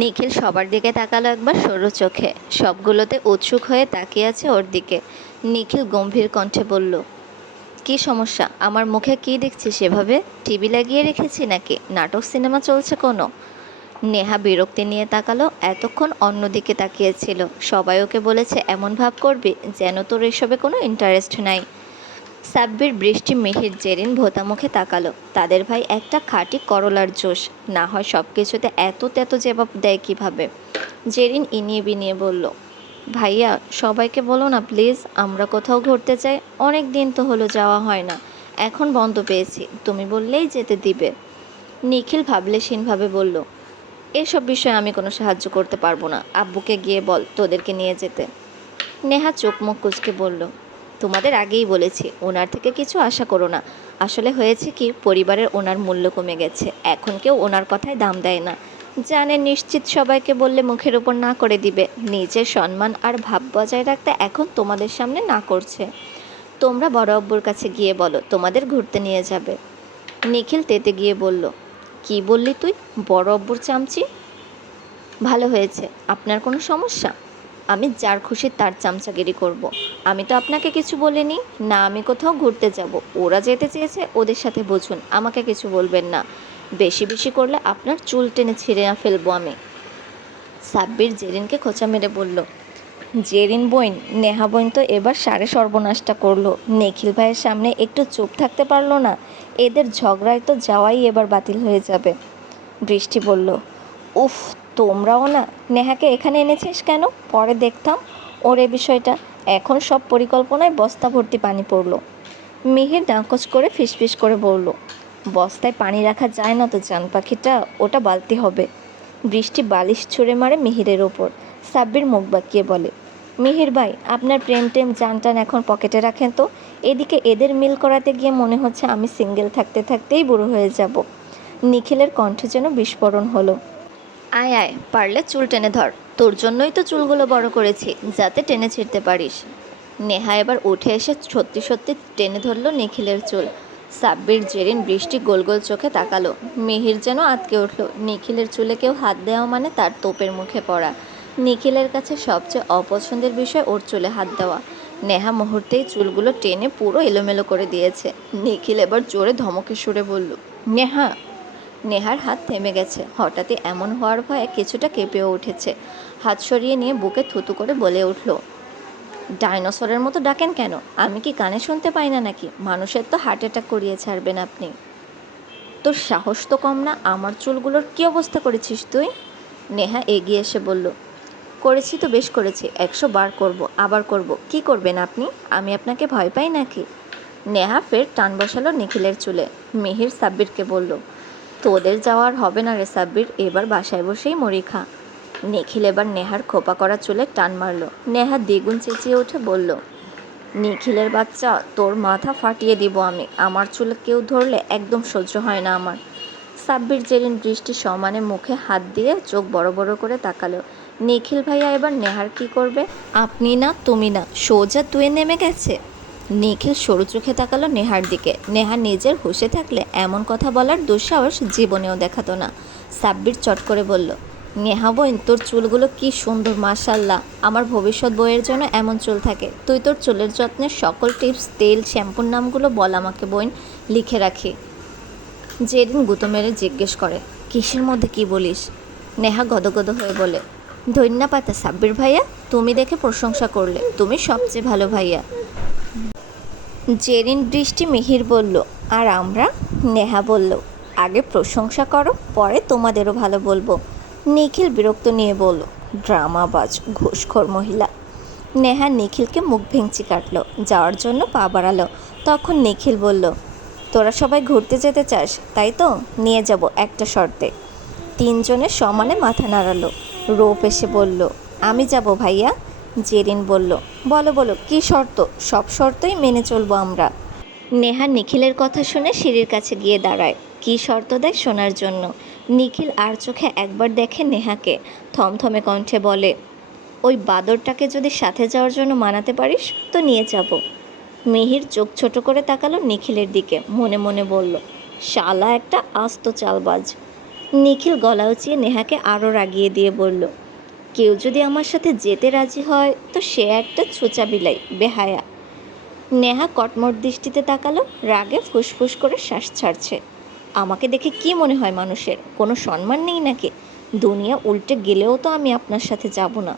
নিখিল সবার দিকে তাকালো একবার সরু চোখে, সবগুলোতে উৎসুক হয়ে তাকিয়ে আছে ওর দিকে। নিখিল গম্ভীর কণ্ঠে বলল, কী সমস্যা? আমার মুখে কী দেখছি? সেভাবে টিভি লাগিয়ে রেখেছি নাকি? নাটক সিনেমা চলছে কোনো? নেহা বিরক্তি নিয়ে তাকালো, এতক্ষণ অন্যদিকে তাকিয়েছিল। সবাই ওকে বলেছে এমন ভাব করবি যেন তোর এসবে কোনো ইন্টারেস্ট নাই। সাব্বির, বৃষ্টি, মিহির, জেরিন ভোতা মুখে তাকালো। তাদের ভাই একটা খাঁটি করলার জোশ, না হয় সব কিছুতে এত তেতো জবাব দেয় কিভাবে। জেরিন ইনিয়ে বিনিয়ে বলল, ভাইয়া সবাইকে বলো না প্লিজ, আমরা কোথাও ঘুরতে চাই। অনেক দিন তো হলো যাওয়া হয় না, এখন বন্ধ পেয়েছি, তুমি বললেই যেতে দিবে। নিখিল ভাবলেশীনভাবে বলল, এসব বিষয়ে আমি কোনো সাহায্য করতে পারবো না, আব্বুকে গিয়ে বল তোদেরকে নিয়ে যেতে। নেহা চোখ মুখ কুঁচকে বলল, তোমাদের আগেই বলেছি ওনার থেকে কিছু আশা করো না। আসলে হয়েছে কি, পরিবারের ওনার মূল্য কমে গেছে, এখন কেউ ওনার কথায় দাম দেয় না। জানে নিশ্চিত সবাইকে বললে মুখের ওপর না করে দিবে। নিজের সম্মান আর ভাব বজায় রাখতে এখন তোমাদের সামনে না করছে। তোমরা বড় আব্বুর কাছে গিয়ে বলো তোমাদের ঘুরতে নিয়ে যাবে। নিখিল তেতে গিয়ে বলল, কি বললি তুই? বড় আব্বুর চামচি? ভালো হয়েছে। আপনার কোনো সমস্যা? আমি যার খুশি তার চামচাগিরি করব। আমি তো আপনাকে কিছু বলিনি। না, আমি কোথাও ঘুরতে যাব, ওরা যেতে চেয়েছে ওদের সাথে বুঝুন, আমাকে কিছু বলবেন না। বেশি বেশি করলে আপনার চুল টেনে ছিঁড়ে না ফেলবো আমি। সাব্বির জেরিনকে খোঁচা মেরে বলল, জেরিন বইন, নেহা বইন তো এবার সাড়ে সর্বনাশটা করলো। নিখিল ভাইয়ের সামনে একটু চুপ থাকতে পারলো না। এদের ঝগড়ায় তো যাওয়াই এবার বাতিল হয়ে যাবে। বৃষ্টি বলল, উফ, তোমরাও না। নেহাকে এখানে এনেছিস কেন? পরে দেখতাম ওর এ বিষয়টা। এখন সব পরিকল্পনায় বস্তা ভর্তি পানি পড়ল। মিহির নাকচ করে ফিসফিস করে বলল, বস্তায় পানি রাখা যায় না তো জান পাখিটা, ওটা বালতি হবে। বৃষ্টি বালিশ ছুঁড়ে মারে মিহিরের ওপর। সাব্বির মুখ বাঁকিয়ে বলে, মিহির ভাই, আপনার প্রেম টেম জান টান এখন পকেটে রাখেন তো। এদিকে এদের মিল করাতে গিয়ে মনে হচ্ছে আমি সিঙ্গেল থাকতে থাকতেই বুড়ো হয়ে যাব। নিখিলের কণ্ঠে যেন বিস্ফোরণ হলো। আয় আয়, পারলে চুল টেনে ধর, তোর জন্যই তো চুলগুলো বড় করেছি, যাতে টেনে ছিঁড়তে পারিস। নেহা এবার উঠে এসে সত্যি সত্যি টেনে ধরল নিখিলের চুল। সাব্বির, জেরিন, বৃষ্টি গোল গোল চোখে তাকালো। মিহির যেন আঁতকে উঠল। নিখিলের চুলে কেউ হাত দেওয়া মানে তার তোপের মুখে পড়া। নিখিলের কাছে সবচেয়ে অপছন্দের বিষয় ওর চুলে হাত দেওয়া। নেহা মুহূর্তেই চুলগুলো টেনে পুরো এলোমেলো করে দিয়েছে। নিখিল এবার জোরে ধমকে সুরে বলল, নেহা। নেহার হাত থেমে গেছে। হঠাৎই এমন হওয়ার ভয়ে কিছুটা কেঁপেও উঠেছে। হাত সরিয়ে নিয়ে বুকে থুতু করে বলে উঠল, ডাইনোসরের মতো ডাকেন কেন? আমি কি কানে শুনতে পাই না নাকি? মানুষের তো হার্ট অ্যাটাক করিয়ে ছাড়বেন আপনি। তোর সাহস তো কম না, আমার চুলগুলোর কী অবস্থা করেছিস তুই? নেহা এগিয়ে এসে বলল, করেছি তো বেশ করেছি, 100 বার করব, আবার করব। কি করবেন আপনি? আমি আপনাকে ভয় পাই নাকি? নেহা ফের টান বসালো নিখিলের চুলে। মিহির সাব্বিরকে বলল, তোদের যাওয়ার হবে না রে সাব্বির, এবার বাসায় বসেই মুড়ি খা। নিখিল এবার নেহার খোপা করা চুলে টান মারল। নেহা দ্বিগুণ চেঁচিয়ে উঠে বলল, নিখিলের বাচ্চা, তোর মাথা ফাটিয়ে দিব আমি। আমার চুলে কেউ ধরলে একদম সহ্য হয় না আমার। সাব্বির, জেরিন, বৃষ্টি সমানে মুখে হাত দিয়ে চোখ বড় বড় করে তাকালো। নিখিল ভাইয়া এবার নেহার কি করবে? আপনি না, তুমি না, সোজা তুয়ে নেমে গেছে। নিখিল সরু চোখে তাকালো নেহার দিকে। নেহা নিজের হুঁশে থাকলে এমন কথা বলার দুঃসাহস জীবনেও দেখাতো না। সাব্বির চট করে বলল, নেহা বোন, তোর চুলগুলো কি সুন্দর, মাশাল্লাহ। আমার ভবিষ্যৎ বইয়ের জন্য এমন চুল থাকে। তুই তোর চুলের যত্নের সকল টিপস, তেল, শ্যাম্পুর নামগুলো বল আমাকে বোন, লিখে রাখি। যেদিন গুঁতো মেরে জিজ্ঞেস করে, কিসের মধ্যে কি বলিস? নেহা গদগদ হয়ে বলে, ধন্যা পাতা সাব্বির ভাইয়া, তুমি দেখে প্রশংসা করলে, তুমি সবচেয়ে ভালো ভাইয়া। জেরিন, বৃষ্টি, মিহির বলল, আর আমরা? নেহা বলল, আগে প্রশংসা করো, পরে তোমাদেরও ভালো বলবো। নিখিল বিরক্ত নিয়ে বলল, ড্রামাবাজ, ঘুষখোর মহিলা। নেহা নিখিলকে মুখ ভেঙচি কাটল, যাওয়ার জন্য পা বাড়ালো। তখন নিখিল বলল, তোরা সবাই ঘুরতে যেতে চাস, তাই তো? নিয়ে যাব, একটা শর্তে। তিনজনের সমানে মাথা নাড়ালো। রূপ এসে বলল, আমি যাব ভাইয়া। জেরিন বলল, বলো বলো, কী শর্ত? সব শর্তই মেনে চলবো আমরা। নেহা নিখিলের কথা শুনে সিঁড়ির কাছে গিয়ে দাঁড়ায়। কী শর্ত দেয় শোনার জন্য। নিখিল আর চোখে একবার দেখে নেহাকে, থমথমে কণ্ঠে বলে, ওই বাদরটাকে যদি সাথে যাওয়ার জন্য মানাতে পারিস তো নিয়ে যাব। মিহির চোখ ছোট করে তাকালো নিখিলের দিকে, মনে মনে বলল, শালা একটা আস্ত চালবাজ। নিখিল গলা উঁচিয়ে নেহাকে আরও রাগিয়ে দিয়ে বলল, কেউ যদি আমার সাথে যেতে রাজি হয় তো সে একটা ছোচা বিলাই, বেহায়া। নেহা কটমট দৃষ্টিতে তাকালো, রাগে ফুসফুস করে শ্বাস ছাড়ছে। আমাকে দেখে কি মনে হয় মানুষের? কোনো সম্মান নেই নাকি? দুনিয়া উল্টে গেলেও তো আমি আপনার সাথে যাব না।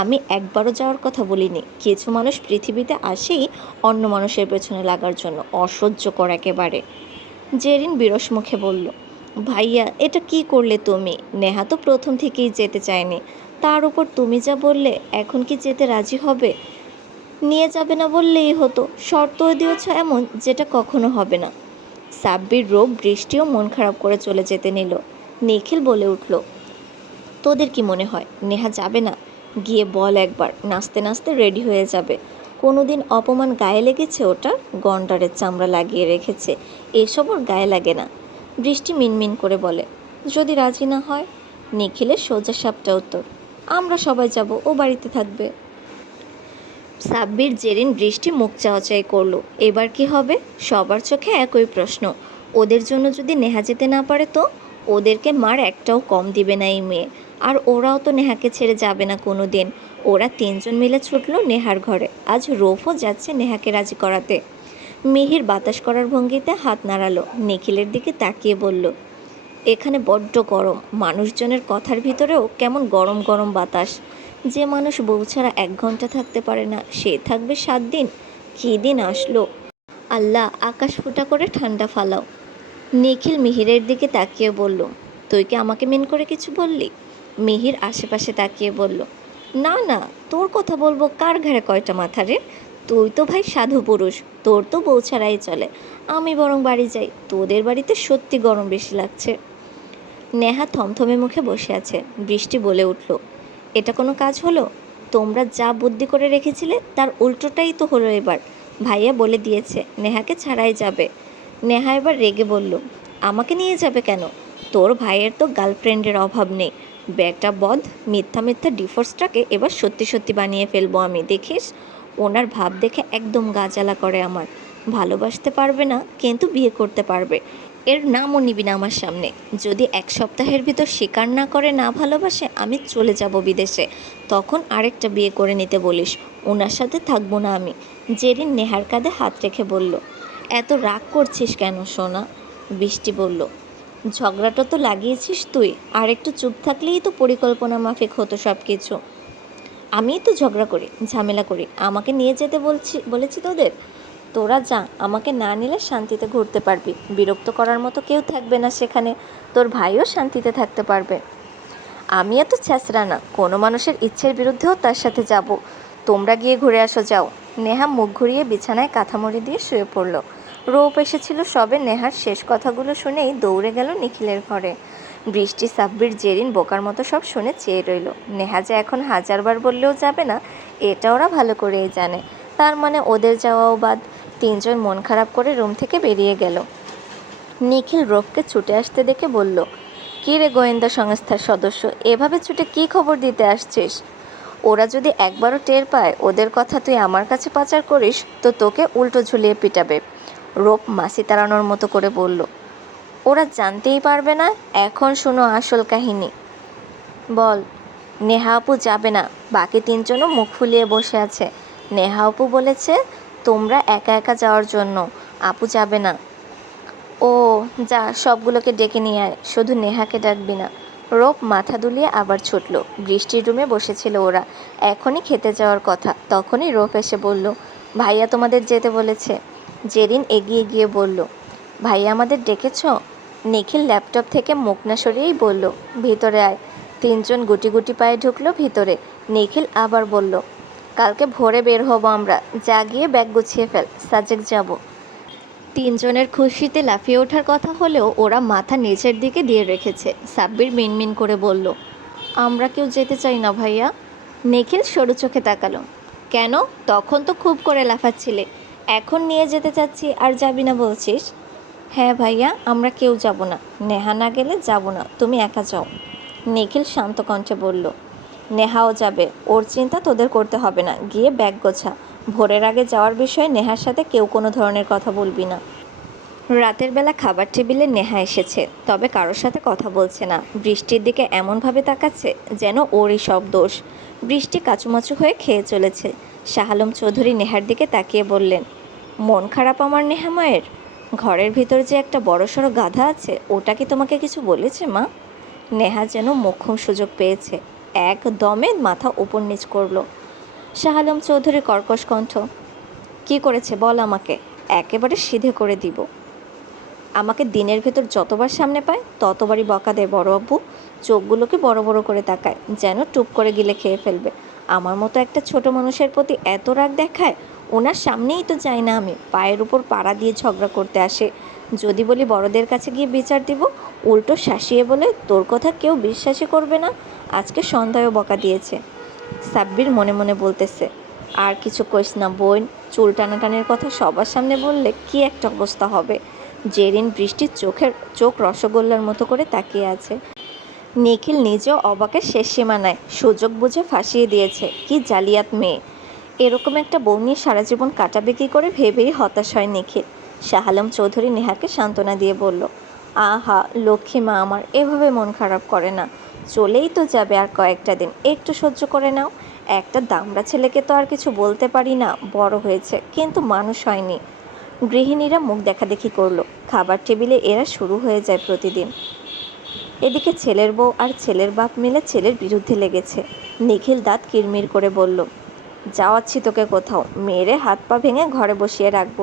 আমি একবারও যাওয়ার কথা বলিনি। কিছু মানুষ পৃথিবীতে আসেই অন্য মানুষের পেছনে লাগার জন্য, অসহ্যকর একেবারে। জেরিন বিরস মুখে বলল, ভাইয়া এটা কি করলে তুমি? নেহা তো প্রথম থেকেই যেতে চায়নি, তার উপর তুমি যা বললে, এখন কি যেতে রাজি হবে? নিয়ে যাবে না বললেই হতো, শর্তও দিয়েছ এমন যেটা কখনো হবে না। সাব্বির, রোগ, বৃষ্টিও মন খারাপ করে চলে যেতে নিল। নিখিল বলে উঠল, তোদের কি মনে হয় নেহা যাবে না? গিয়ে বল একবার, নাচতে নাচতে রেডি হয়ে যাবে। কোনোদিন অপমান গায়ে লেগেছে ওটার? গন্ডারের চামড়া লাগিয়ে রেখেছে, এসব ওর গায়ে লাগে না। বৃষ্টি মিনমিন করে বলে, যদি রাজি না হয়? নিখিলের সোজা সাপটা উত্তর, আমরা সবাই যাব, ও বাড়িতে থাকবে। সাব্বির, জেরিন, বৃষ্টি মুখ চাওয়াচাই করলো। এবার কি হবে? সবার চোখে একই প্রশ্ন। ওদের জন্য যদি নেহা যেতে না পারে তো? ওদেরকে মার একটাও কম দিবে না এই মেয়ে। আর ওরাও তো নেহাকে ছেড়ে যাবে না কোনো দিন। ওরা তিনজন মিলে ছুটলো নেহার ঘরে। আজ রৌফও যাচ্ছে নেহাকে রাজি করাতে। মিহির বাতাস করার ভঙ্গিতে হাত নাড়ালো, নিখিলের দিকে তাকিয়ে বলল, এখানে বড্ড গরম। মানুষজনের কথার ভিতরেও কেমন গরম গরম বাতাস। যে মানুষ বউ ছাড়া 1 ঘন্টা থাকতে পারে না, সে থাকবে 7 দিন। কী দিন আসলো! আল্লাহ, আকাশ ফুটা করে ঠান্ডা ফালাও। নিখিল মিহিরের দিকে তাকিয়ে বলল, তুই কি আমাকে মেন করে কিছু বললি? মিহির আশেপাশে তাকিয়ে বলল, না না, তোর কথা বলবো কার ঘাড়ে কয়টা মাথা রে? তুই তো ভাই সাধু পুরুষ, তোর তো বউ ছাড়াই চলে। আমি বরং বাড়ি যাই, তোদের বাড়িতে সত্যি গরম বেশি লাগছে। নেহা থমথমে মুখে বসে আছে। বৃষ্টি বলে উঠল, এটা কোনো কাজ হলো? তোমরা যা বুদ্ধি করে রেখেছিলে তার উল্টোটাই তো হলো এবার। ভাইয়া বলে দিয়েছে নেহাকে ছাড়াই যাবে। নেহা এবার রেগে বলল, আমাকে নিয়ে যাবে কেন? তোর ভাইয়ের তো গার্লফ্রেন্ডের অভাব নেই। বেটা বদ, মিথ্যা মিথ্যা ডিভোর্সটাকে এবার সত্যি সত্যি বানিয়ে ফেলবো আমি, দেখিস। ওনার ভাব দেখে একদম গা জ্বালা করে আমার। ভালোবাসতে পারবে না, কিন্তু বিয়ে করতে পারবে। এর নামও নিবি না আমার সামনে। যদি 1 সপ্তাহের ভিতর স্বীকার না করে, না ভালোবাসে, আমি চলে যাব বিদেশে। তখন আরেকটা বিয়ে করে নিতে বলিস। ওনার সাথে থাকবো না আমি। জেরিন নেহার কাঁধে হাত রেখে বলল, এত রাগ করছিস কেন সোনা? বৃষ্টি বলল, ঝগড়াটা তো লাগিয়েছিস তুই, আর একটু চুপ থাকলেই তো পরিকল্পনা মাফিক হতো সব কিছু। আমিই তো ঝগড়া করি, ঝামেলা করি। আমাকে নিয়ে যেতে বলেছি তোদের? তোরা যা, আমাকে না নিলে শান্তিতে ঘুরতে পারবি। বিরক্ত করার মতো কেউ থাকবে না সেখানে। তোর ভাইও শান্তিতে থাকতে পারবে। আমি এত ছ্যাঁচড়া না, কোনো মানুষের ইচ্ছের বিরুদ্ধেও তার সাথে যাব। তোমরা গিয়ে ঘুরে আসো, যাও। নেহা মুখ ঘুরিয়ে বিছানায় কাঁথামুড়ি দিয়ে শুয়ে পড়ল। রৌপ এসেছিল সবে। নেহার শেষ কথাগুলো শুনেই দৌড়ে গেল নিখিলের ঘরে। বৃষ্টি, সাব্বির, জেরিন বোকার মতো সব শুনে চেয়ে রইল। নেহা যে এখন 1000বার বললেও যাবে না, এটা ওরা ভালো করেই জানে। তার মানে ওদের যাওয়াও বাদ। তিনজন মন খারাপ করে রুম থেকে বেরিয়ে গেল। নিখিল রৌপকে ছুটে আসতে দেখে বলল, কী রে গোয়েন্দা সংস্থার সদস্য, এভাবে ছুটে কী খবর দিতে আসছিস? ওরা যদি একবারও টের পায় ওদের কথা তুই আমার কাছে পাচার করিস, তো তোকে উল্টো ঝুলিয়ে পিটাবে। রৌপ মাসি তাড়ানোর মতো করে বলল, ওরা জানতেই পারবে না। এখন শোনো আসল কাহিনী। বল। নেহা আপু যাবে না। বাকি তিনজনও মুখ ফুলিয়ে বসে আছে। নেহা আপু বলেছে তোমরা একা একা যাওয়ার জন্য, আপু যাবে না। ও, যা, সবগুলোকে ডেকে নিয়ে আয়, শুধু নেহাকে ডাকবি না। রৌপ মাথা দুলিয়ে আবার ছুটল। বৃষ্টির রুমে বসেছিল ওরা, এখনই খেতে যাওয়ার কথা। তখনই রৌপ এসে বলল, ভাইয়া তোমাদের যেতে বলেছে। জেরিন এগিয়ে গিয়ে বলল, ভাইয়া আমাদের ডেকেছ? নিখিল ল্যাপটপ থেকে মুখ না সরিয়েই বলল, ভিতরে আয়। তিনজন গুটি গুটি পায়ে ঢুকলো ভিতরে। নিখিল আবার বলল, কালকে ভোরে বের হব আমরা, যা গিয়ে ব্যাগ গুছিয়ে ফেল, সাজেক যাব। তিনজনের খুশিতে লাফিয়ে ওঠার কথা হলেও ওরা মাথা নিচের দিকে দিয়ে রেখেছে। সাব্বির মিনমিন করে বলল, আমরা কেউ যেতে চাই না ভাইয়া। নিখিল সরু চোখে তাকালো, কেন? তখন তো খুব করে লাফাচ্ছিলে, এখন নিয়ে যেতে চাচ্ছি আর যাবি না বলছিস? হ্যাঁ ভাইয়া, আমরা কেউ যাব না। নেহা না গেলে যাব না, তুমি একা যাও। নিখিল শান্ত কণ্ঠে বলল, নেহাও যাবে, ওর চিন্তা তোদের করতে হবে না। গিয়ে ব্যাগ গোছা। ভোরের আগে যাওয়ার বিষয়ে নেহার সাথে কেউ কোনো ধরনের কথা বলবি না। রাতের বেলা খাবার টেবিলে নেহা এসেছে, তবে কারোর সাথে কথা বলছে না। বৃষ্টির দিকে এমনভাবে তাকাচ্ছে যেন ওরই সব দোষ। বৃষ্টি কাচুমাচু হয়ে খেয়ে চলেছে। শাহ আলম চৌধুরী নেহার দিকে তাকিয়ে বললেন, মন খারাপ আমার নেহা মায়ের? ঘরের ভিতর যে একটা বড়সড় গাধা আছে, ওটা কি তোমাকে কিছু বলেছে মা? নেহা যেন মোক্ষম সুযোগ পেয়েছে, এক দমে মাথা উপর নিচ করলো। শাহ আলম চৌধুরী কর্কশ কণ্ঠ, কি করেছে বল আমাকে, একেবারে সিধে করে দিব। আমাকে দিনের ভেতর যতবার সামনে পায় ততবারই বকা দেয় বড় আব্বু। চোখগুলোকে বড় বড় করে তাকায় যেন টুপ করে গিলে খেয়ে ফেলবে। আমার মতো একটা ছোট মানুষের প্রতি এত রাগ দেখায়? ওনার সামনেই তো যাই না আমি, পায়ের উপর পাড়া দিয়ে ঝগড়া করতে আসে। যদি বলি বড়দের কাছে গিয়ে বিচার দিব, উল্টো শাসিয়ে বলে তোর কথা কেউ বিশ্বাসই করবে না। আজকে সন্ধ্যায়ও বকা দিয়েছে। সাব্বির মনে মনে বলতেছে, আর কিছু কইস না বোন, চুল টানাটানির কথা সবার সামনে বললে কি একটা অবস্থা হবে। জেরিন বৃষ্টির চোখ রসগোল্লার মতো করে তাকিয়ে আছে। নিখিল নিজেও অবাকের শেষ সীমানায়, সুযোগ বুঝে ফাঁসিয়ে দিয়েছে। কি জালিয়াত মেয়ে! এরকম একটা বউ নিয়ে সারা জীবন কাটাবে কী করে ভেবেই হতাশ হয় নিখিল। শাহ আলম চৌধুরী নেহাকে সান্ত্বনা দিয়ে বলল, আহা লক্ষ্মী মা আমার, এভাবে মন খারাপ করে না। চলেই তো যাবে আর কয়েকটা দিন, একটু সহ্য করে নাও। একটা দামড়া ছেলেকে তো আর কিছু বলতে পারি না, বড় হয়েছে কিন্তু মানুষ হয়নি। গৃহিণীরা মুখ দেখাদেখি করলো। খাবার টেবিলে এরা শুরু হয়ে যায় প্রতিদিন। এদিকে ছেলের বউ আর ছেলের বাপ মিলে ছেলের বিরুদ্ধে লেগেছে। নিখিল দাঁত কিরমির করে বলল, যাওয়াচ্ছি তোকে কোথাও, মেরে হাত পা ভেঙে ঘরে বসিয়ে রাখবো।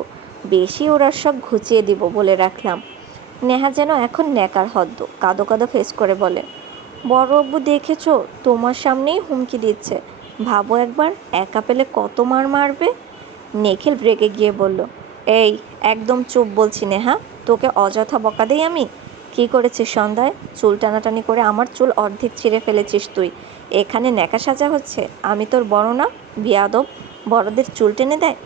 বেশি ওরার সব ঘুচিয়ে দিব বলে রাখলাম। নেহা যেন এখন নেকার হদ্দ, কাঁদো কাঁদো ফেস করে বলে, বড়বাবু দেখেছ, তোমার সামনেই হুমকি দিচ্ছে। ভাবো একবার, একা পেলে কত মার মারবে। নিখিল রেগে গিয়ে বলল, এই একদম চুপ বলছি নেহা, তোকে অযথা বকা দেই আমি? কী করেছিস সন্ধ্যায়? চুল টানাটানি করে আমার চুল অর্ধেক ছিঁড়ে ফেলেছিস তুই। এখানে ন্যাকা সাজা হচ্ছে? আমি তোর বড় না? বিয়াদব! বড়দের চুল টেনে দেয়?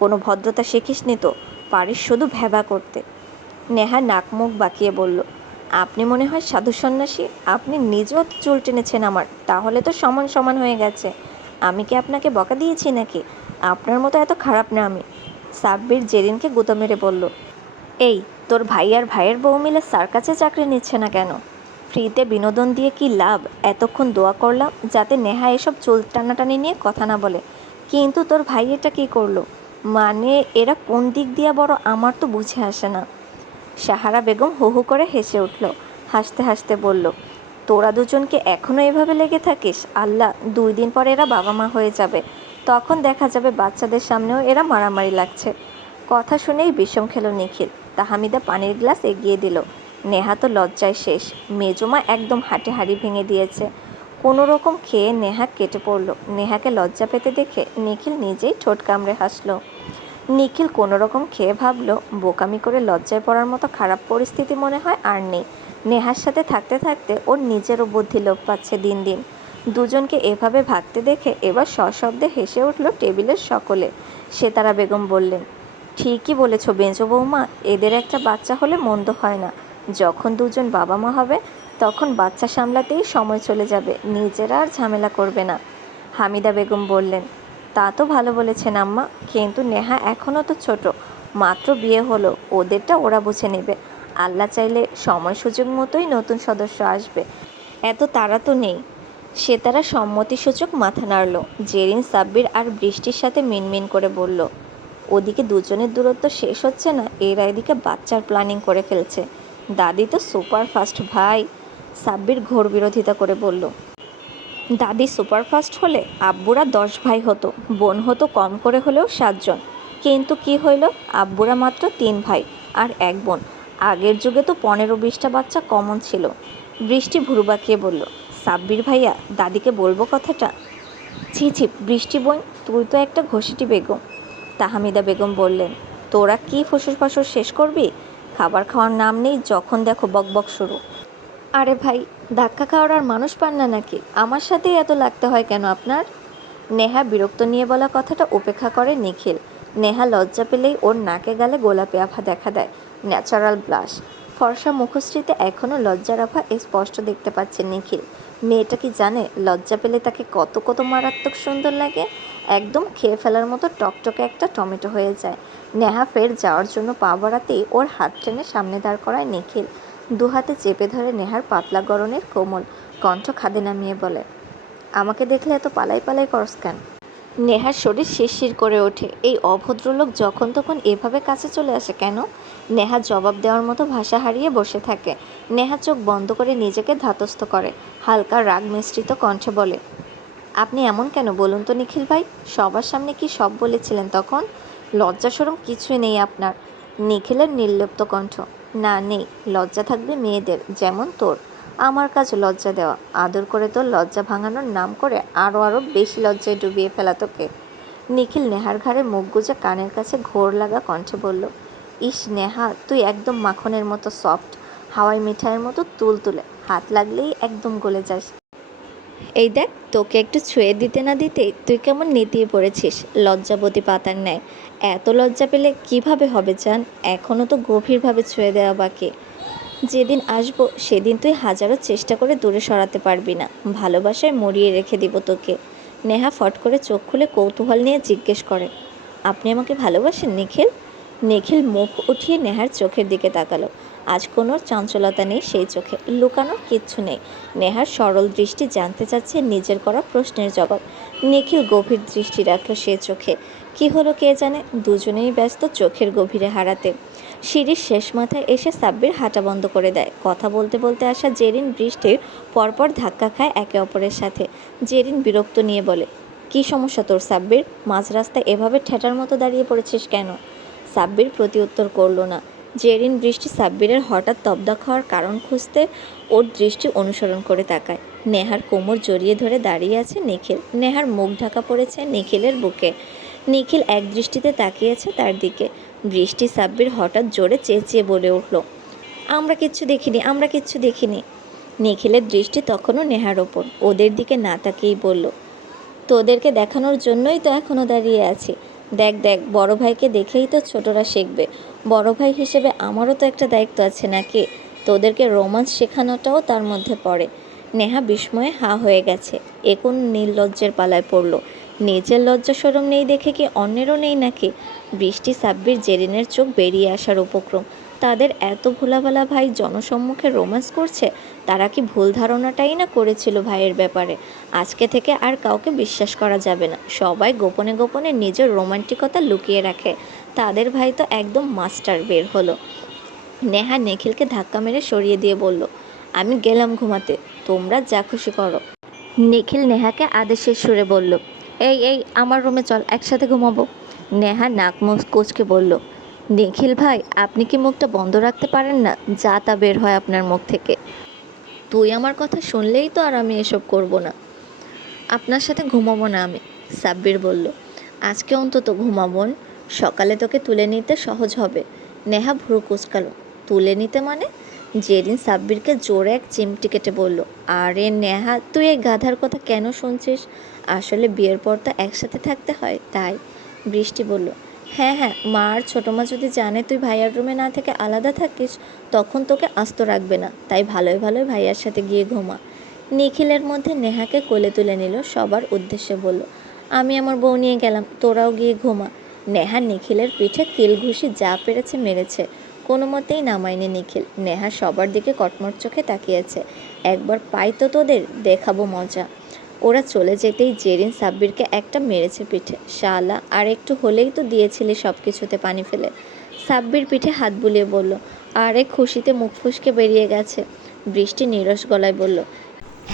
কোনো ভদ্রতা শিখিসনি তো, পারিস শুধু ভ্যাবা করতে। নেহা নাক মুখ বাঁকিয়ে বলল, আপনি মনে হয় সাধু সন্ন্যাসী, আপনি নিজেও তো চুল টেনেছেন আমার, তাহলে তো সমান সমান হয়ে গেছে। আমি কি আপনাকে বকা দিয়েছি নাকি? আপনার মতো এত খারাপ না আমি। সাব্বির জেরিনকে গুঁতো মেরে বলল, এই তোর ভাই আর ভাইয়ের বউ মিলে স্যার কাছে চাকরি নিচ্ছে না কেন? ফ্রিতে বিনোদন দিয়ে কি লাভ? এতক্ষণ দোয়া করলাম যাতে নেহা এসব চুল টানাটানি নিয়ে কথা না বলে, কিন্তু তোর ভাই এটা কী করলো? মানে এরা কোন দিক দিয়ে বড় আমার তো বুঝে আসে না। সাহারা বেগম হু হু করে হেসে উঠল। হাসতে হাসতে বলল, তোরা দুজনকে এখনও এভাবে লেগে থাকিস? আল্লাহ, 2 দিন পর এরা বাবা মা হয়ে যাবে, তখন দেখা যাবে বাচ্চাদের সামনেও এরা মারামারি লাগছে। কথা শুনেই বিষম খেল নিখিল। তাহমিদা পানির গ্লাস এগিয়ে দিল। নেহা তো লজ্জায় শেষ। মেজমা একদম হাঁটে হাঁড়ি ভেঙে দিয়েছে। কোনো রকম খেয়ে নেহা কেটে পড়ল। নেহাকে লজ্জা পেতে দেখে নিখিল নিজেই ঠোঁট কামড়ে হাসল। নিখিল কোনো রকম খেয়ে ভাবল, বোকামি করে লজ্জায় পড়ার মতো খারাপ পরিস্থিতি মনে হয় আর নেই। নেহার সাথে থাকতে থাকতে ওর নিজেরও বুদ্ধি লোপ পাচ্ছে দিন দিন। দুজনকে এভাবে ভাগতে দেখে এবার সশব্দে হেসে উঠল টেবিলের সকলে। সেতারা বেগম বললেন, ঠিকই বলেছ বেঞ্চো বৌমা, এদের একটা বাচ্চা হলে মন্দ হয় না। যখন দুজন বাবা মা হবে তখন বাচ্চা সামলাতেই সময় চলে যাবে, নিজেরা আর ঝামেলা করবে না। হামিদা বেগম বললেন, তা তো ভালো বলেছেন আম্মা, কিন্তু নেহা এখনও তো ছোট, মাত্র বিয়ে হলো, ওদেরটা ওরা বুঝে নেবে। আল্লাহ চাইলে সময় সুযোগ মতোই নতুন সদস্য আসবে, এত তাড়া তো নেই। সে তারা সম্মতিসূচক মাথা নাড়ল। জেরিন সাব্বির আর বৃষ্টির সাথে মিনমিন করে বলল, ওদিকে দুজনের দূরত্ব শেষ হচ্ছে না, এরা এদিকে বাচ্চার প্ল্যানিং করে ফেলছে। দাদি তো সুপার ফাস্ট ভাই। সাব্বির ঘোর বিরোধিতা করে বলল, দাদি সুপারফাস্ট হলে আব্বুরা 10 ভাই হতো, বোন হতো কম করে হলেও 7 জন। কিন্তু কি হইল, আব্বুরা মাত্র 3 ভাই আর 1 বোন। আগের যুগে তো 15-20টা বাচ্চা কমন ছিল। বৃষ্টি ভুরু বাঁকিয়ে বলল, সাব্বির ভাইয়া, দাদিকে বলবো কথাটা? ছি ছি বৃষ্টি বোন, তুই তো একটা ঘষিটি বেগম। তাহমিদা বেগম বললেন, তোরা কি ফসর ফসর শেষ করবি? খাবার খাওয়ার নাম নেই, যখন দেখো বকবক শুরু। আরে ভাই, ধাক্কা খাওয়ার আর মানুষ পান না নাকি? আমার সাথেই এত লাগতে হয় কেন আপনার? নেহা বিরক্ত নিয়ে বলা কথাটা উপেক্ষা করে নিখিল। নেহা লজ্জা পেলেই ওর নাকে গালে গোলাপি আভা দেখা দেয়, ন্যাচারাল ব্লাশ। ফর্সা মুখশ্রীতে এখনও লজ্জার আভা স্পষ্ট দেখতে পাচ্ছে নিখিল। মেয়েটা কি জানে লজ্জা পেলে তাকে কত কত মারাত্মক সুন্দর লাগে? একদম খেয়ে ফেলার মতো টকটকে একটা টমেটো হয়ে যায়। নেহা ফের যাওয়ার জন্য পা বাড়াতেই ওর হাত টেনে সামনে দাঁড় করায় নিখিল। দু হাতে চেপে ধরে নেহার পাতলা গড়নের কোমল কণ্ঠ খাদে নামিয়ে বলে, আমাকে দেখলে এত পালাই পালাই করস কেন? নেহার শরীর শিরশির করে ওঠে। এই অভদ্রলোক যখন তখন এভাবে কাছে চলে আসে কেন? নেহা জবাব দেওয়ার মতো ভাষা হারিয়ে বসে থাকে। নেহা চোখ বন্ধ করে নিজেকে ধাতস্থ করে, হালকা রাগ মিশ্রিত কণ্ঠে বলে, আপনি এমন কেন বলুন তো নিখিল ভাই? সবার সামনে কি সব বলেছিলেন তখন? লজ্জা শরম কিছুই নেই আপনার? নিখিলের নির্লিপ্ত কণ্ঠ, না নেই। লজ্জা থাকবে মেয়েদের, যেমন তোর। আমার কাজ লজ্জা দেওয়া, আদর করে তোর লজ্জা ভাঙানোর নাম করে আরও বেশি লজ্জায় ডুবিয়ে ফেলা তোকে। নিখিল নেহার ঘাড়ে মুখ গুজে কানের কাছে ঘোর লাগা কণ্ঠে বলল, ইস নেহা, তুই একদম মাখনের মতো সফট, হাওয়াই মিঠাইয়ের মতো তুলতুলে, হাত লাগলেই একদম গলে যাস। এই দেখ, তোকে একটু ছুঁয়ে দিতে না দিতেই তুই কেমন নেতিয়ে পড়েছিস লজ্জাবতী পাতার ন্যায়। এত লজ্জা পেলে কিভাবে হবে জান? এখনও তো গভীরভাবে ছুঁয়ে দেওয়া বাকি। যেদিন আসবো সেদিন তুই হাজারো চেষ্টা করে দূরে সরাতে পারবি না। ভালোবাসায় মরিয়ে রেখে দিব তোকে। নেহা ফট করে চোখ খুলে কৌতূহল নিয়ে জিজ্ঞেস করে, আপনি আমাকে ভালোবাসেন নিখিল? নিখিল মুখ উঠিয়ে নেহার চোখের দিকে তাকালো। আজ কোনো চাঞ্চলতা নেই সেই চোখে, লুকানোর কিচ্ছু নেই। নেহার সরল দৃষ্টি জানতে চাচ্ছে নিজের করা প্রশ্নের জবাব। নিখিল গভীর দৃষ্টি রাখল সে চোখে। কি হলো কে জানে, দুজনেই ব্যস্ত চোখের গভীরে হারাতে। সিঁড়ির শেষ মাথায় এসে সাব্বির হাঁটা বন্ধ করে দেয়। কথা বলতে বলতে আসা জেরিন বৃষ্টির পরপর ধাক্কা খায় একে অপরের সাথে। জেরিন বিরক্ত নিয়ে বলে, কী সমস্যা তোর সাব্বির? মাঝ রাস্তায় এভাবে ঠেটার মতো দাঁড়িয়ে পড়েছিস কেন? সাব্বির প্রতি উত্তর করল না। জেরিন বৃষ্টি সাব্বিরের হঠাৎ তবদা খাওয়ার কারণ খুঁজতে ওর দৃষ্টি অনুসরণ করে তাকায়। নেহার কোমর জড়িয়ে ধরে দাঁড়িয়ে আছে নিখিল। নেহার মুখ ঢাকা পড়েছে নিখিলের বুকে। নিখিল এক দৃষ্টিতে তাকিয়েছে তার দিকে। বৃষ্টি সাব্বির হঠাৎ জোরে চেঁচিয়ে বলে উঠল, আমরা কিচ্ছু দেখিনি, আমরা কিচ্ছু দেখিনি। নিখিলের দৃষ্টি তখনও নেহার ওপর। ওদের দিকে না তাকিয়েই বলল, তোদেরকে দেখানোর জন্যই তো এখনও দাঁড়িয়ে আছি। দেখ দেখ, বড় ভাইকে দেখেই তো ছোটরা শিখবে। বড় ভাই হিসেবে আমারও তো একটা দায়িত্ব আছে নাকি? তোদেরকে রোমান্স শেখানোটাও তার মধ্যে পড়ে। নেহা বিস্ময়ে হা হয়ে গেছে। এ কোন নির্লজ্জের পালায় পড়ল? নিজের লজ্জা শরম নেই দেখে কি অন্যেরও নেই নাকি? বৃষ্টি সাব্বির জেরিনের চোখ বেরিয়ে আসার উপক্রম। তাদের এত ভোলাভালা ভাই জনসম্মুখে রোম্যান্স করছে। তারা কি ভুল ধারণাটাই না করেছিল ভাইয়ের ব্যাপারে? আজকে থেকে আর কাউকে বিশ্বাস করা যাবে না। সবাই গোপনে গোপনে নিজের রোমান্টিকতা লুকিয়ে রাখে। তাদের ভাই তো একদম মাস্টার বের হলো। নেহা নিখিলকে ধাক্কা মেরে সরিয়ে দিয়ে বলল, আমি গেলাম ঘুমাতে, তোমরা যা খুশি করো। নিখিল নেহাকে আদেশের সুরে বলল, এই এই, আমার রুমে চল, একসাথে ঘুমাবো। নেহা নাক মুখ কুঁচকে বলল, নিখিল ভাই, আপনি কি মুখটা বন্ধ রাখতে পারেন না? যা তা বের হয় আপনার মুখ থেকে। তুই আমার কথা শুনলেই তো আর আমি এসব করব না। আপনার সাথে ঘুমাবো না আমি, সাব্বির বলল। আজকে অন্তত ঘুমাবোন, সকালে তোকে তুলে নিতে সহজ হবে। নেহা ভ্রু কুঁচকালো, তুলে নিতে মানে? জেরিন সাব্বিরকে জোরে এক চিমটি কেটে বলল, আরে নেহা, তুই এই গাধার কথা কেন শুনছিস? আসলে বিয়ের পর তো একসাথে থাকতে হয়, তাই। বৃষ্টি বলল, হ্যাঁ হ্যাঁ, মা আর ছোটো মা যদি জানে তুই ভাইয়ার রুমে না থেকে আলাদা থাকিস, তখন তোকে আস্ত রাখবে না। তাই ভালোই ভালোই ভাইয়ার সাথে গিয়ে ঘুমা। নিখিলের মধ্যে নেহাকে কোলে তুলে নিল, সবার উদ্দেশ্যে বলল, আমি আমার বউ নিয়ে গেলাম, তোরাও গিয়ে ঘুমা। নেহা নিখিলের পিঠে কিল ঘুষি যা পেরেছে মেরেছে, কোনো মতেই নামায়নি নিখিল। নেহা সবার দিকে কটমট চোখে তাকিয়েছে। একবার পাই তো তোদের, দেখাবো মজা। ওরা চলে যেতেই জেরিন সাব্বিরকে একটা মেরেছে পিঠে। শালা, আর একটু হলেই তো দিয়েছিলি সব কিছুতে পানি ফেলে। সাব্বির পিঠে হাত বুলিয়ে বলল, আরে খুশিতে মুখ ফুসকে বেরিয়ে গেছে। বৃষ্টি নিরস গলায় বলল,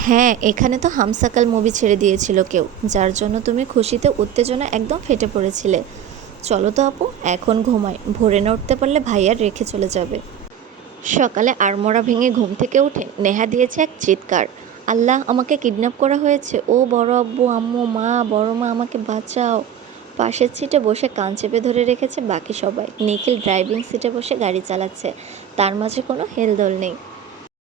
হ্যাঁ, এখানে তো হামসাকাল মুভি ছেড়ে দিয়েছিল কেউ, যার জন্য তুমি খুশিতে উত্তেজনা একদম ফেটে পড়েছিলে। চলো তো আপু, এখন ঘুমাই, ভোরে না উঠতে পারলে ভাইয়ার রেখে চলে যাবে। সকালে আড়মোড়া ভেঙে ঘুম থেকে উঠে নেহা দিয়েছে এক চিৎকার, আল্লাহ, আমাকে কিডন্যাপ করা হয়েছে। ও বড় আব্বু, আম্মু, মা, বড় মা, আমাকে বাঁচাও। পাশের সিটে বসে কান চেপে ধরে রেখেছে বাকি সবাই। নিখিল ড্রাইভিং সিটে বসে গাড়ি চালাচ্ছে, তার মাঝে কোনো হেলদোল নেই।